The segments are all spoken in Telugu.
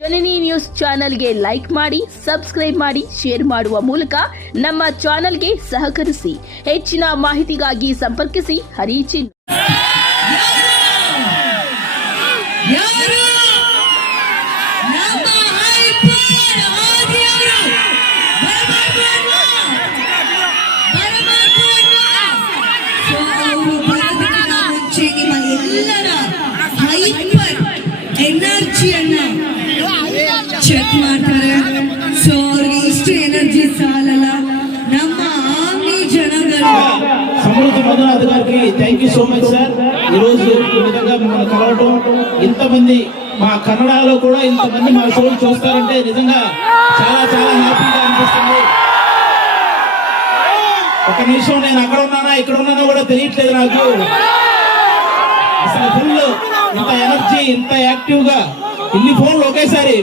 ಜನನಿ ನ್ಯೂಸ್ ಚಾನೆಲ್ಗೆ ಲೈಕ್ ಮಾಡಿ, ಸಬ್ಸ್ಕ್ರೈಬ್ ಮಾಡಿ, ಶೇರ್ ಮಾಡುವ ಮೂಲಕ ನಮ್ಮ ಚಾನೆಲ್ಗೆ ಸಹಕರಿಸಿ. ಹೆಚ್ಚಿನ ಮಾಹಿತಿಗಾಗಿ ಸಂಪರ್ಕಿಸಿ ಹರಿಚಿನ್. ಎನರ್ಜಿ ಅನ್ನ ಚೆಕ್ ಮಾಡ್ತಾರೆ. ಸೊ ಅವ್ರಿಗೆ ಇಷ್ಟು ಎನರ್ಜಿ ಸಾಲಲ್ಲ. ನಮ್ಮ ಆರ್ಮಿ ಜನಗಳು సమృద్ధి మంజునాథ్ గారికి thank you so much sir. ఈ రోజు ఈ విధంగా మిమ్మల్ని కలవటం, ఇంతమంది మా కన్నడలో కూడా ఇంతమంది మా షోలు చూస్తారంటే నిజంగా చాలా చాలా హ్యాపీగా అనిపిస్తుంది. ఒక నిమిషం నేను అక్కడ ఉన్నానా ఇక్కడ ఉన్నానో కూడా తెలియట్లేదు నాకు. అసలు ఫుల్ ఇంత ఎనర్జీ, ఇంత యాక్టివ్ గా ఇన్ని ఫోన్లు ఒకేసారి.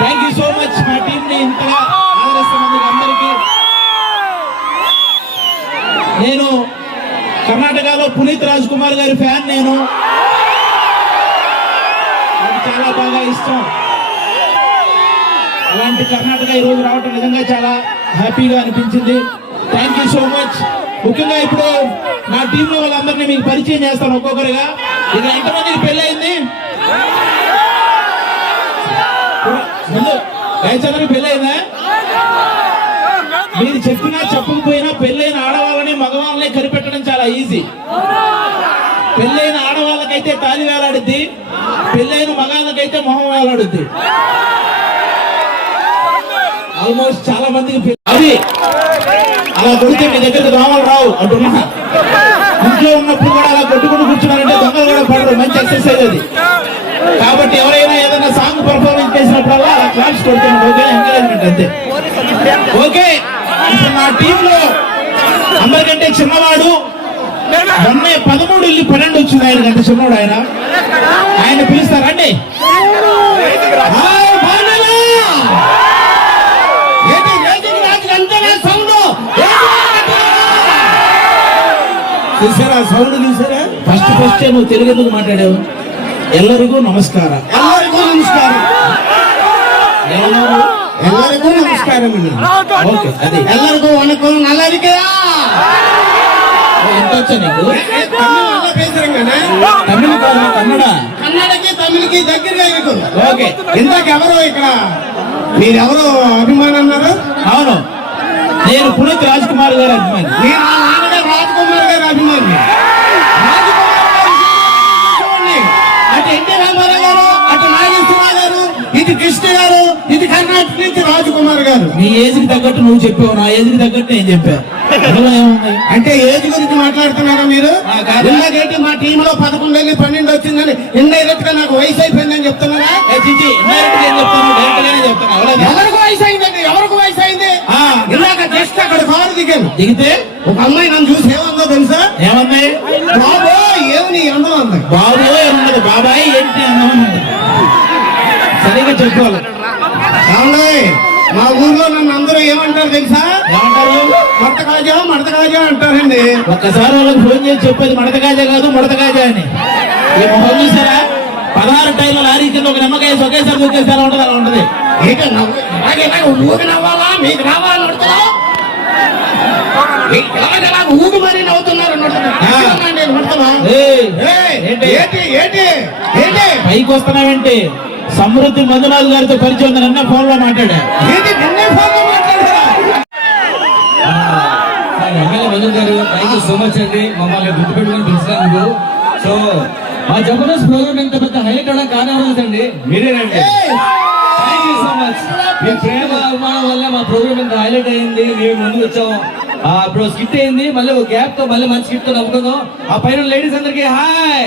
థ్యాంక్ యూ సో మచ్ మా టీం ని ఇంతగా ఆదరిస్తున్నందుకు అందరికీ. నేను కర్ణాటకలో పునీత్ రాజ్ కుమార్ గారి ఫ్యాన్. నేను నాకు చాలా బాగా ఇష్టం. అలాంటి కర్ణాటక ఈ రోజు రావటం నిజంగా చాలా హ్యాపీగా అనిపించింది. Thank you so much. ముఖ్యంగా ఇప్పుడు నా టీం లో వాళ్ళందరినీ మీకు పరిచయం చేస్తాను ఒక్కొక్కరిగా. ఇక ఎంతమందికి పెళ్లి అయింది? రైతులందరికీ పెళ్లి అయిందా? మీరు చెప్పినా చెప్పకపోయినా పెళ్ళైన ఆడవాళ్ళని మగవాళ్ళని కనిపెట్టడం చాలా ఈజీ. పెళ్ళైన ఆడవాళ్ళకైతే తాలి వేలాడుద్ది, పెళ్ళైన మగాళ్ళకైతే మొహం వేలాడుద్ది. ఆల్మోస్ట్ చాలా మందికి అది అలా కొడితే మీ దగ్గరకు దోమలు రావు అంటున్నా. ఇంట్లో ఉన్నప్పుడు కూడా అలా కొట్టుకుని కూర్చున్నారంటే దొంగలు కూడా పడరు. మంచి ఎక్సర్సైజ్ అది. కాబట్టి ఎవరైనా ఏదైనా సాంగ్ పర్ఫార్మెన్స్ చేసినప్పుడల్లా అలా క్లాప్స్ కొడుతున్నాడు. ఓకే, ఎంకరేజ్మెంట్ అంతే. ఓకే, ఇప్పుడు నా టీంలో అందరికంటే చిన్నవాడు, మొన్న 13 వెళ్ళి 12 వచ్చింది. ఆయన కంటే చిన్నవాడు. ఆయన పిలుస్తారండి. చూసారా సౌండ్? చూసారా? ఫస్ట్ నువ్వు తెలుగు ఎందుకు మాట్లాడావు? ಎಲ್ಲರಿಗೂ ನಮಸ್ಕಾರ. ಎಲ್ಲರಿಗೂ ನಮಸ್ಕಾರ. ಎಲ್ಲರಿಗೂ ನಮಸ್ಕಾರ. ఓకే, అది ಎಲ್ಲರಿಗೂ వణకం. నల్లరికే ఎంత వచ్చా నీకు? తమిళ కాదు, కన్నడ. కన్నడకి తమిళకి దగ్గరగా నీకు. ఓకే, ఇందాక ఎవరు ఇక్కడ మీరెవరు అభిమాని అన్నారు? అవును, నేను పునీత్ రాజ్ కుమార్ గారి అభిమాని. నేను మా నాన్నగారు రాజ్ కుమార్ గారి అభిమాని. అటు ఎన్టీ రామారావు గారు, అటు నాగేశ్వరరావు గారు, ఇది కృష్ణ గారు, ఇది కర్ణాటక నుంచి రాజ్ కుమార్ గారు. నీ ఏజ్ కి తగ్గట్టు నువ్వు చెప్పావు, నా ఏజ్ కి తగ్గట్టు నేను చెప్పా. ఏముంది అంటే ఏజ్ గురించి మాట్లాడుతున్నారా మీరు? ఇలాగేంటి మా టీమ్ లో 11 వెళ్ళి 12 వచ్చిందని ఇండైరెక్ట్ గా నాకు వయసు అయిపోయిందని చెప్తున్నారా? ఎవరికి వయసు అయిందండి? ఎవరికి వయసు అయింది? ఇలాగ జస్ట్ అక్కడ కారు దిగితే ఒక అమ్మాయి నన్ను చూసి ఏమందో తెలుసా? ఏమన్నా? బాబు ఏమి నీ అందం అంది. బాబు ఏమన్నది? బాబాయ్ ఏంటి అందం అన్నది. సరిగా చెప్పుకోవాలి. మా ఊర్లో నన్ను అందరూ ఏమంటారు తెలుసా? ఏమంటారు? మడత కాజా అంటారండి. ఒక్కసారి వాళ్ళకి ఫోన్ చేసి చెప్పేది మడత కాజా కాదు, ముడత కాజా అని. ఈ మొహం చూసారా? 16 టైర్ల లారీ కింద ఒక నిమ్మకాయ ఒకేసారి దూకేసి ఎలా ఉంటది? అలా ఉంటది. ఊగి నవ్వాలా? మీకు రావాలని ఊగి మరీ నవ్వుతున్నారు. పైకి వస్తున్నావేంటి? సమృద్ధి మంజునాథ్ గారితో పరిచయం ఉంది. నిన్న ఫోన్ లో మాట్లాడా. మంజు గారు థ్యాంక్ యూ సో మచ్ అండి, మమ్మల్ని గుర్తుపెట్టుకుని పిలిచినందుకు. సో మా జబర్దస్త్ ప్రోగ్రామ్ ఎంత పెద్ద హైలైట్ అవడం కారణం అండి మీరేనండి. Thank you so much. మీ ప్రేమ అభిమానం వల్ల మా ప్రోగ్రామ్ ఎంత హైలైట్ అయింది. మేము ముందుకు వచ్చాం. ఇప్పుడు స్కిట్ అయింది, మళ్ళీ ఒక గ్యాప్ తో మళ్ళీ మంచి స్కిట్ తో నవ్వుకుందాం. ఆ పైన లేడీస్ అందరికి హాయ్.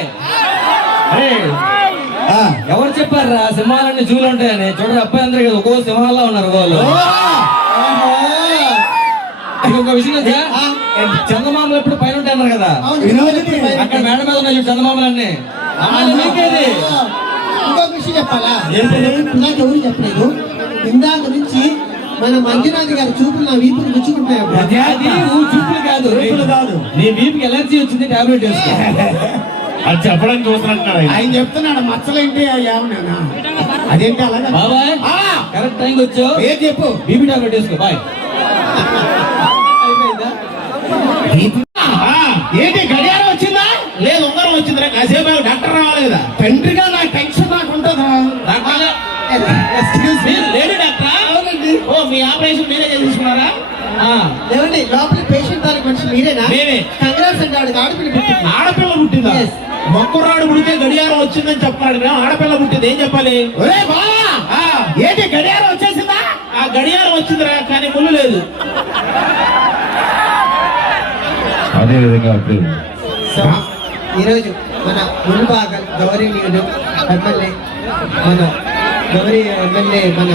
ఎవరు చెప్పారు సింహాలన్నీ జూలు ఉంటాయని? చూడండి, అబ్బాయి అందరూ కదా ఒక్కో సింహాల్లో ఉన్నారు వాళ్ళు. ఇంకొక విషయం చందమామలు ఎప్పుడు పైన ఉంటాయి అన్నారు కదా, అక్కడ మేడ మీద ఉన్నాయి చందమామలన్నీ. మీకేది ఇంకొక విషయం చెప్పాలా? ఇందాక ఎవరు చెప్పలేదు, ఇందాక నుంచి మన మంజునాథ్ గారి చూపులు నా వీపులు గుచ్చుకుంటాయి. చూపులు కాదు, నీ వీపుకి ఎలర్జీ వచ్చింది, టాబ్లెట్ వేసుకో. అది చెప్పడానికి చూస్తున్నట్టు ఆయన చెప్తున్నాడు. మచ్చలేంటి? అదేంటి అలాగా బాబాయ్ ఆ, కరెక్ట్ టైంకి వచ్చావు. ఏం చెప్పు బీపీ టాబ్లెట్ వేసుకో. బాయ్. ఆ, ఏంటి గడియారం వచ్చిందా? లేదు ఉంగరం వచ్చిందిరా, కాసేపు ఆగు, డాక్టర్ రావాలి కదా. తండ్రిగా నా టెన్షన్ నాకు ఉంటుందా? Doctor Excuse me. మీరు లేడీ డాక్టరా? ఓ మీ ఆపరేషన్ మీరే చేసుకున్నారా? ఏమండి లోపల పేషెంట్ తాలూకు మనిషి మీరేనా? మేమే. కంగ్రాట్స్ అండి, ఆవిడకి ఆడపిల్ల పుట్టింది. ఆడపిల్ల పుట్టిందా? Yes. మొక్కురాడు పుడితే గడియారం వచ్చిందని చెప్పాడు. మేము ఆడపిల్ల పుట్టింది ఏం చెప్పాలి? ఒరే బావా, ఆ, ఏంటి గడియారం వచ్చేసిందా? ఆ గడియారం వచ్చిందిరా, కానీ ముళ్ళు లేదు. అదే విధంగా అప్పుడు సో ఈరోజు మన మున్భాగ గౌరవనీయులు ఎమ్మెల్యే మన మన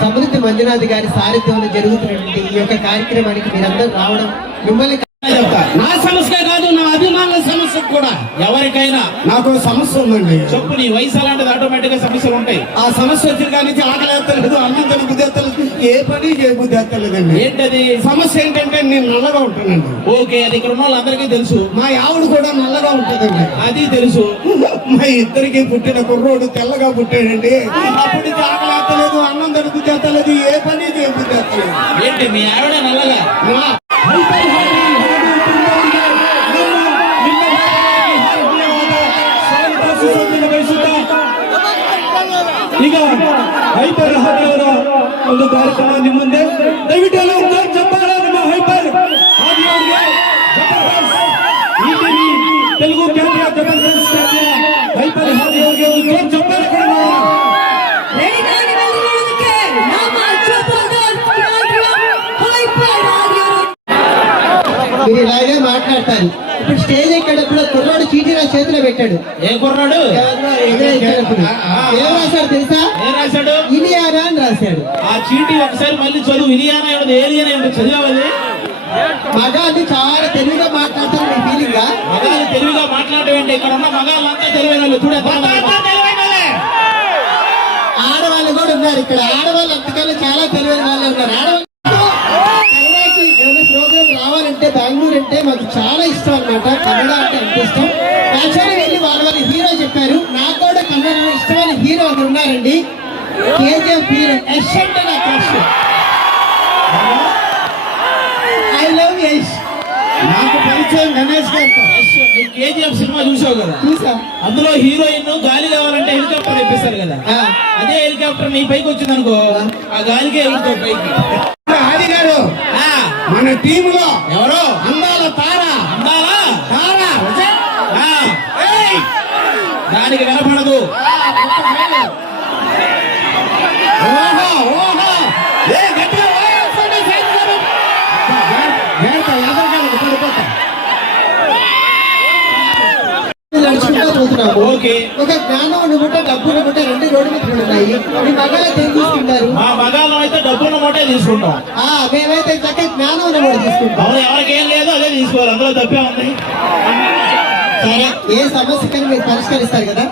సమృద్ధి మంజునాథ్ గారి సారథ్యంలో జరుగుతున్నటువంటి ఈ యొక్క కార్యక్రమానికి మీరందరూ రావడం మిమ్మల్ని చెప్తా, నా సమస్య కాదు, నా అభిమానుల సమస్య కూడా. ఎవరికైనా నాకు సమస్య ఉందండి. చెప్పు, నీ వయసు అలాంటిది, ఆటోమేటిక్ గా సమస్యలు ఉంటాయి. ఆ సమస్య వచ్చిన కానీ ఆకలి ఎత్తలేదు, అన్నం బుద్ధి ఎత్తలేదు, ఏ పని ఏ బుద్ధి ఎత్తలేదండి. ఏంటది సమస్య ఏంటంటే నేను నల్లగా ఉంటానండి. ఓకే, అది ఇక్కడ ఉన్న వాళ్ళందరికీ తెలుసు. మా ఆవిడ కూడా నల్లగా ఉంటుందండి. అది తెలుసు. మా ఇద్దరికి పుట్టిన కుర్రోడు తెల్లగా పుట్టాడండి. అప్పుడు ఇది ఆకలి ఎత్తలేదు, అన్నం బుద్ధి ఎత్తలేదు, ఏ పని ఏ బుద్ధి ఎత్తలేదు. ఏంటి మీ ఆవిడ నల్లగా? ಈಗ ಹೈಪರ್ ಹಾದಿಯವರ ಒಂದು ಕಾರ್ಯಕ್ರಮ ನಿಮ್ಮ ಮುಂದೆ. ದಯವಿಟ್ಟು ಎಲ್ಲ ಒಂದು ಚಪ್ಪಾಳೆ ನಿಮ್ಮ ಹೈಪರ್ ಹಾದಿಯವರಿಗೆ. ಈ ಟಿವಿ ತೆಲುಗು ಖ್ಯಾತಿಯ ಜಬರ್ದಸ್ತ್ ಖ್ಯಾತಿಯ ಹೈಪರ್ ಹಾದಿಯವರಿಗೆ ಒಂದು ಜೋರು ಚಪ್ಪಾಳೆ ಕೊಡೋಣ. రెడీ కాని వెళ్ళినందుకే ನಮ್ಮ జబర్దస్త్ హైపర్ ఆడియో. మీరు ఇలాగే మాట్లాడతారు. ఇప్పుడు స్టేజ్ ఎక్కేటప్పుడు కుర్రాడు చీటీ నా చేతిలో పెట్టాడు. ఏ కుర్రాడు? ఎవరో ఎదురెక్కేటప్పుడు ఏం రాశాడు తెలుసా? ఏం రాశాడు? ఇలియానా అని రాశాడు. ఆ చీటీ ఒకసారి మళ్ళీ చదువు. ఇలియానా ఏమిటి, ఏలియనా ఏమిటి చదివాది? మగాన్ని చాలా తెలివిగా మాట్లాడతారు, మీ ఫీలింగ్. మగాళ్ళు తెలివిగా మాట్లాడటం ఏంటి? ఇక్కడ ఉన్న మగాళ్ళంతా తెలివైన వాళ్ళు. చూడే ఆడవాళ్ళు కూడా ఉన్నారు ఇక్కడ. ఆడవాళ్ళు అంతకన్నా చాలా తెలివైన వాళ్ళు ఉన్నారు. ఆడవాళ్ళు కన్నడకి ఏమైనా ప్రోగ్రామ్ రావాలంటే బెంగళూరు అంటే మాకు చాలా ఇష్టం అన్నమాట. కన్నడ అంటే అంత ఇష్టం. యాక్చువల్లీ వెళ్ళి వాళ్ళ హీరో చెప్పారు. నాకు కూడా కన్నడలో ఇష్టమైన హీరో ఒకరు ఉన్నారండి, కేజీఎఫ్ హీరో యష్ అంటే నా క్రష్. I love Yash. నాకు పరిచయం గణేష్ గారితో. కేజీఎఫ్ సినిమా చూసావు కదా? చూసా. అందులో హీరోయిన్ గాలి కావాలంటే హెలికాప్టర్ తెప్పిస్తారు కదా. ఆ. అదే హెలికాప్టర్ నీ పైకి వచ్చింది అనుకో, ఆ గాలికే వెళ్తావు పైకి. ఆది గారు, ఆ, మన టీములో ఎవరో అందాల తార. అందాలా? తార వచ్చే. ఆ, ఏయ్! దానికి కనపడదు. ఓహో ఓహో, ఏ గట్టిగా వాయించండి సైన్స్ గారు. ఎదరికెళ్ళకు, పడిపోతా. నడుచుకుంటూ పోతున్నాము. ఓకే. ఒక జ్ఞానం అనుకుంటే డబ్బు అనుకుంటే రెండు రోడ్డు మీద ఉన్నాయి. మీ మగాళ్ళైతే ఏం తీసుకుంటారు? మా మగాళ్ళం అయితే డబ్బున్న మూటే తీసుకుంటాం. మేమైతే చక్కగా జ్ఞానం అన్న కూడా తీసుకుంటాం. అవును, ఎవరికి ఏం లేదు అదే తీసుకోవాలి, అందులో తప్పే ఉంది. సరే, ఏ సమస్యకైనా మీరు పరిష్కరిస్తారు కదా.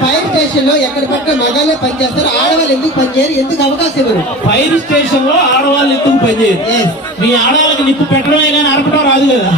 ఫైర్ స్టేషన్ లో ఎక్కడ పట్టిన మగాళ్ళే పనిచేస్తారు, ఆడవాళ్ళు ఎందుకు పనిచేయరు? ఎందుకు అవకాశం ఇవ్వరు? ఫైర్ స్టేషన్ లో ఆడవాళ్ళు ఎందుకు పనిచేయరు? Yes. మీ ఆడవాళ్ళకి నిప్పు పెట్టడమే కానీ అరపడం రాదు కదా.